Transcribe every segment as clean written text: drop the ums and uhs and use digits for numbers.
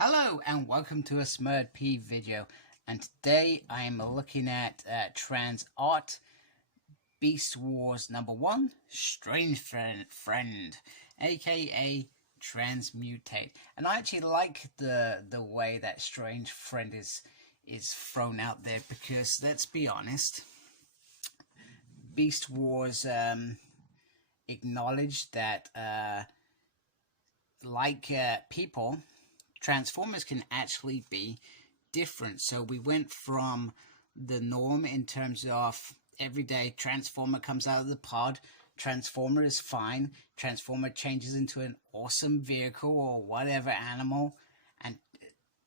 Hello and welcome to a Smurd video, and today I am looking at Transart Beast Wars #1 Strange Friend, aka Transmutate. And I actually like the way that Strange Friend is thrown out there, because let's be honest, Beast Wars acknowledged that people, Transformers can actually be different. So we went from the norm in terms of everyday Transformer comes out of the pod, Transformer is fine, Transformer changes into an awesome vehicle or whatever animal, and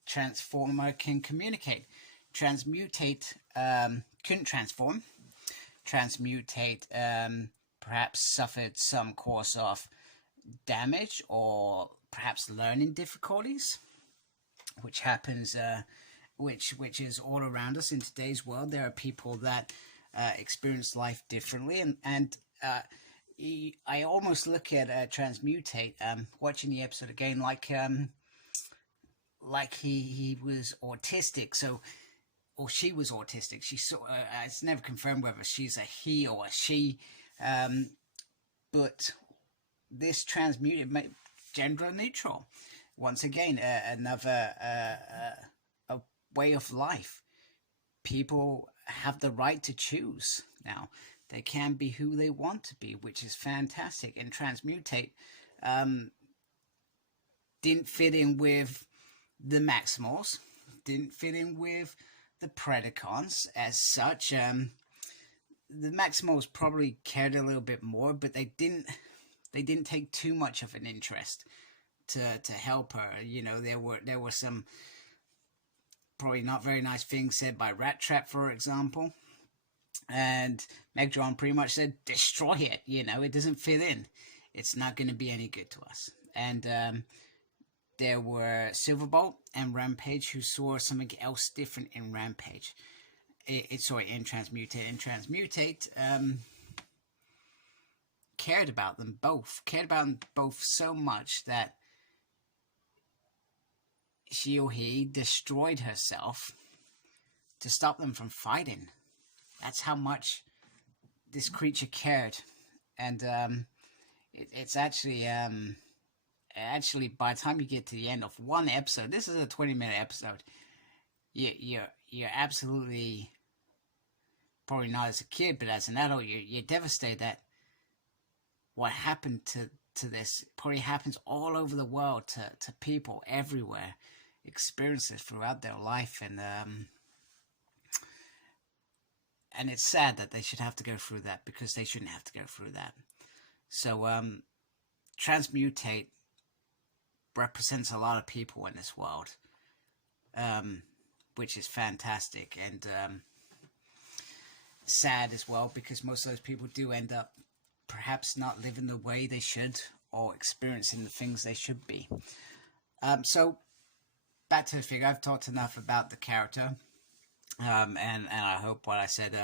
Transformer can communicate. Transmutate couldn't transform. Transmutate perhaps suffered some course of damage or perhaps learning difficulties, which happens, which is all around us in today's world. There are people that experience life differently, and I almost look at Transmutate, watching the episode again, like he was autistic. So, or she was autistic. She saw. It's never confirmed whether she's a he or a she, but this Transmutate, gender neutral. Once again, another a way of life. People have the right to choose now. They can be who they want to be, which is fantastic. And Transmutate didn't fit in with the Maximals, didn't fit in with the Predacons as such. The Maximals probably cared a little bit more, but they didn't take too much of an interest to help her. You know, there were some probably not very nice things said by Rat Trap, for example, and Megatron pretty much said, destroy it. You know, it doesn't fit in, it's not going to be any good to us. And there were Silverbolt and Rampage who saw something else different in Rampage. In Transmutate. And Transmutate cared about them both so much that she or he destroyed herself to stop them from fighting. That's how much this creature cared. And it's actually by the time you get to the end of one episode, this is a 20-minute episode, you're absolutely, probably not as a kid, but as an adult, you're devastated that what happened to this probably happens all over the world to people everywhere, experiences throughout their life. And it's sad that they should have to go through that, because they shouldn't have to go through that. So Transmutate represents a lot of people in this world, which is fantastic, and sad as well, because most of those people do end up perhaps not living the way they should, or experiencing the things they should be. So back to the figure. I've talked enough about the character, and I hope what I said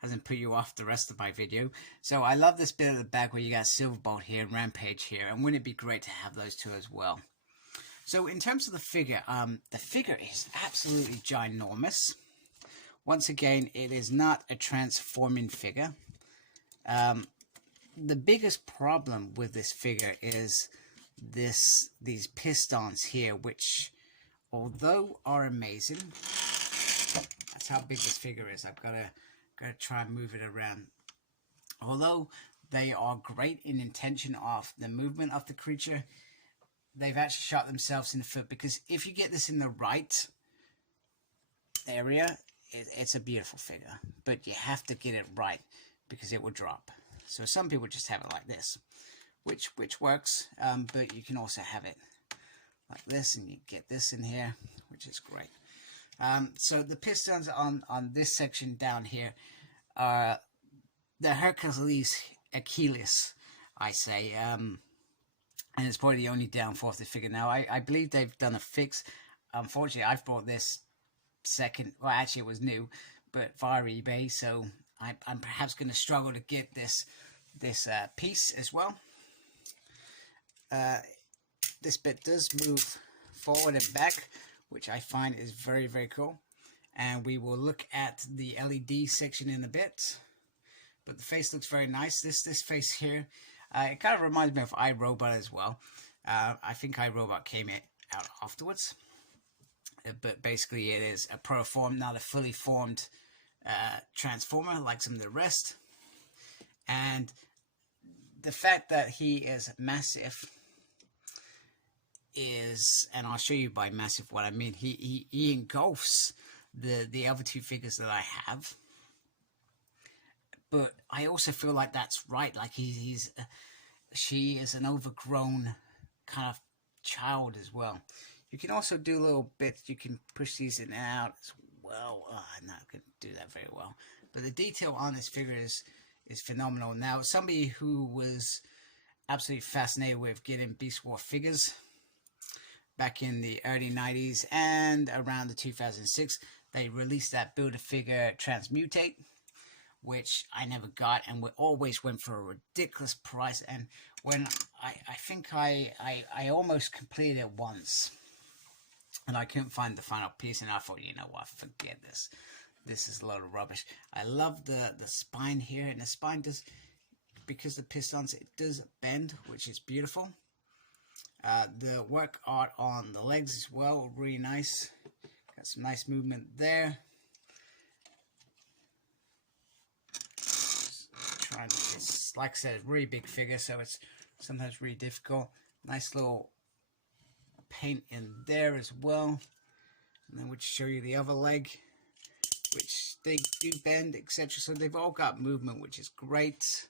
hasn't put you off the rest of my video. So I love this bit of the back where you got Silverbolt here and Rampage here, and wouldn't it be great to have those two as well? So in terms of the figure is absolutely ginormous. Once again, it is not a transforming figure. The biggest problem with this figure is these pistons here, which, although are amazing, that's how big this figure is. I've got to try and move it around. Although they are great in intention of the movement of the creature, they've actually shot themselves in the foot, because if you get this in the right area, it's a beautiful figure, but you have to get it right, because it will drop. So some people just have it like this, which works, but you can also have it like this, and you get this in here, which is great. So the pistons on this section down here are the Achilles, I say, and it's probably the only downfall of the figure. Now, I believe they've done a fix. Unfortunately, I've bought this second, well, actually it was new, but via eBay, so I'm perhaps going to struggle to get this piece as well. This bit does move forward and back, which I find is very, very cool. And we will look at the LED section in a bit. But the face looks very nice. This face here, it kind of reminds me of iRobot as well. I think iRobot came out afterwards. But basically it is a pro form, not a fully formed Transformer like some of the rest. And the fact that he is massive is, and I'll show you by massive what I mean, he engulfs the other two figures that I have. But I also feel like that's right, like she is an overgrown kind of child as well. You can also do little bits, you can push these in and out as well. No, I couldn't do that very well. But the detail on this figure is phenomenal. Now, somebody who was absolutely fascinated with getting Beast Wars figures back in the early 90s and around the 2006, they released that Build-A-Figure Transmutate, which I never got, and we always went for a ridiculous price. And when I think I almost completed it once, and I couldn't find the final piece, and I thought, you know what, forget this. This is a load of rubbish. I love the spine here, and the spine does, because the pistons, it does bend, which is beautiful. The work art on the legs as well, really nice. Got some nice movement there. Trying to, it's, like I said, a really big figure, so it's sometimes really difficult. Nice little paint in there as well. And then we'll show you the other leg, which they do bend, etc. So they've all got movement, which is great.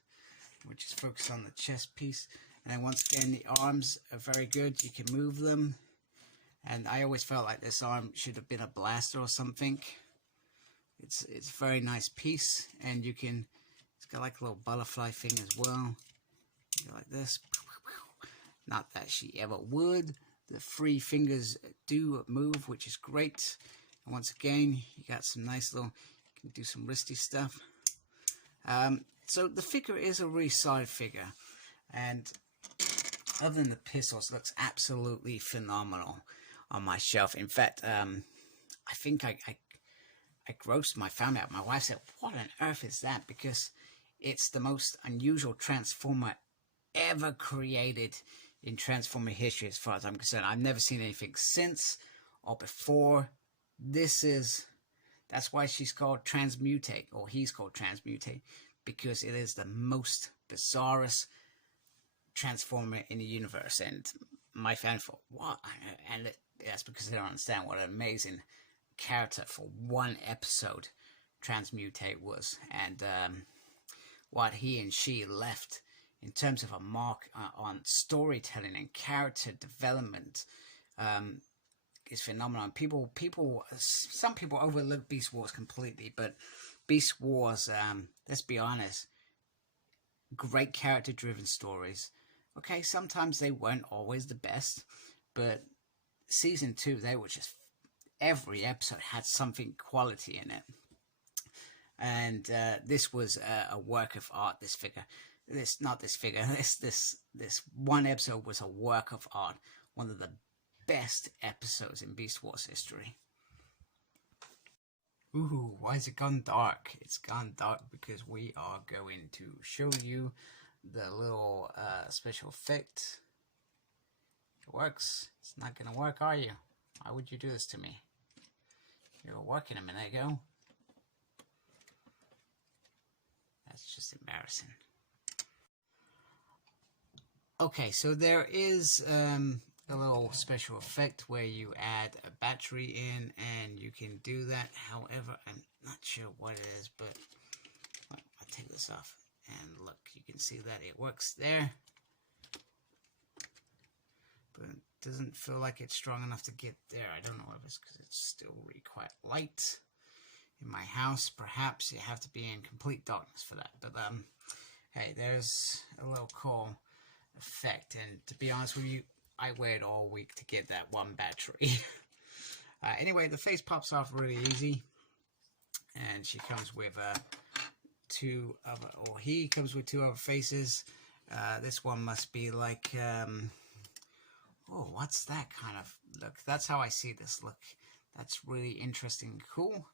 We'll just focus on the chest piece. And then once again, the arms are very good. You can move them. And I always felt like this arm should have been a blaster or something. It's a very nice piece. And you can, it's got like a little butterfly thing as well. Go like this. Not that she ever would. The three fingers do move, which is great. And once again, you got some nice little, you can do some wristy stuff. So the figure is a really solid figure. And other than the pistols, it looks absolutely phenomenal on my shelf. In fact, I think I grossed my family out. My wife said, what on earth is that? Because it's the most unusual Transformer ever created in Transformer history, as far as I'm concerned. I've never seen anything since or before. That's why she's called Transmutate, or he's called Transmutate, because it is the most bizarrest Transformer in the universe. And my fan thought, what? And that's because they don't understand what an amazing character for one episode Transmutate was, and what he and she left in terms of a mark on storytelling and character development is phenomenal. Some people overlook Beast Wars completely, but Beast Wars, let's be honest, great character-driven stories. Okay, sometimes they weren't always the best, but season 2, they were just, every episode had something quality in it. And this was a work of art, this figure. This one episode was a work of art. One of the best episodes in Beast Wars history. Ooh, why has it gone dark? It's gone dark because we are going to show you the little special effect. It works. It's not going to work, are you? Why would you do this to me? You were working a minute ago. That's just embarrassing. Okay, so there is a little special effect where you add a battery in, and you can do that. However, I'm not sure what it is, but I'll take this off. And look, you can see that it works there. But it doesn't feel like it's strong enough to get there. I don't know if it's because it's still really quite light in my house. Perhaps you have to be in complete darkness for that. But hey, there's a little cool effect. And to be honest with you, I waited all week to get that one battery. Anyway, the face pops off really easy. And she comes with he comes with two other faces. This one must be like, oh, what's that kind of look? That's how I see this look. That's really interesting and cool.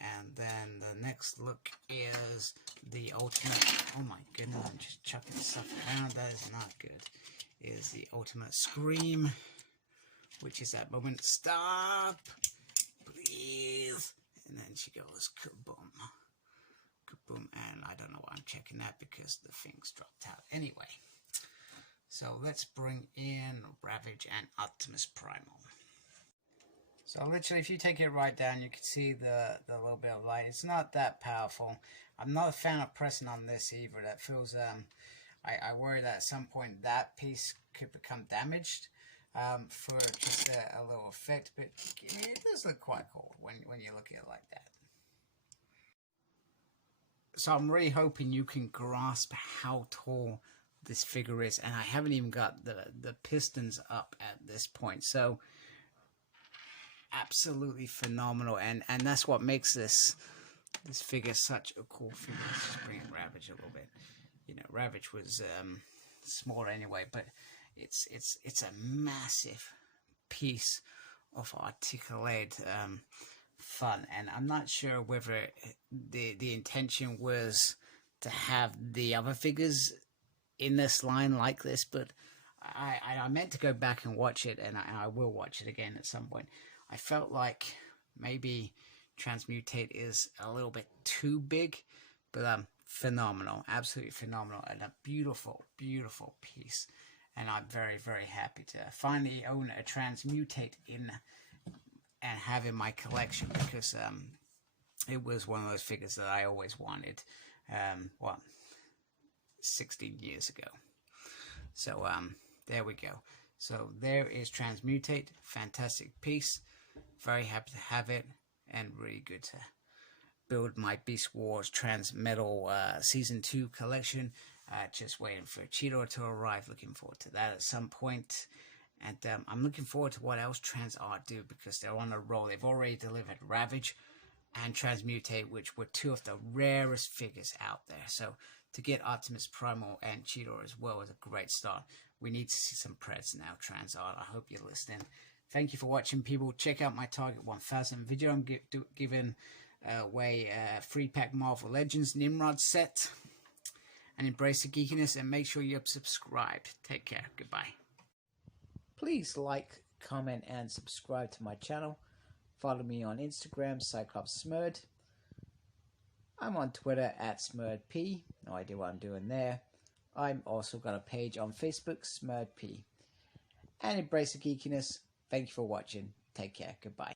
And then the next look is the ultimate, oh my goodness, I'm just chucking stuff around, that is not good, is the ultimate scream, which is that moment, stop, please, and then she goes kaboom, kaboom, and I don't know why I'm checking that because the thing's dropped out. Anyway, so let's bring in Ravage and Optimus Primal. So literally, if you take it right down, you can see the little bit of light. It's not that powerful. I'm not a fan of pressing on this either. That feels, I worry that at some point that piece could become damaged for just a little effect. But it does look quite cool when you look at it like that. So I'm really hoping you can grasp how tall this figure is. And I haven't even got the pistons up at this point. So absolutely phenomenal, and that's what makes this figure such a cool figure. Let's just bring in Ravage a little bit. You know, Ravage was smaller anyway, but it's a massive piece of articulate fun, and I'm not sure whether the intention was to have the other figures in this line like this, but I meant to go back and watch it, and I will watch it again at some point. I felt like maybe Transmutate is a little bit too big, but phenomenal, absolutely phenomenal, and a beautiful, beautiful piece. And I'm very, very happy to finally own a Transmutate in and have in my collection, because it was one of those figures that I always wanted, 16 years ago. So there we go. So there is Transmutate, fantastic piece. Very happy to have it, and really good to build my Beast Wars Transmetal Season 2 collection. Just waiting for Cheetor to arrive. Looking forward to that at some point. And I'm looking forward to what else Transart do, because they're on a roll. They've already delivered Ravage and Transmutate, which were two of the rarest figures out there. So to get Optimus Primal and Cheetor as well is a great start. We need to see some Preds now, Transart. I hope you're listening. Thank you for watching, people. Check out my Target 1000 video. I'm giving away a 3-pack Marvel Legends Nimrod set. And embrace the geekiness, and make sure you're subscribed. Take care. Goodbye. Please like, comment, and subscribe to my channel. Follow me on Instagram, Cyclops Smurd. I'm on Twitter at SmurdP. No idea what I'm doing there. I'm also got a page on Facebook, SmurdP. And embrace the geekiness. Thank you for watching. Take care. Goodbye.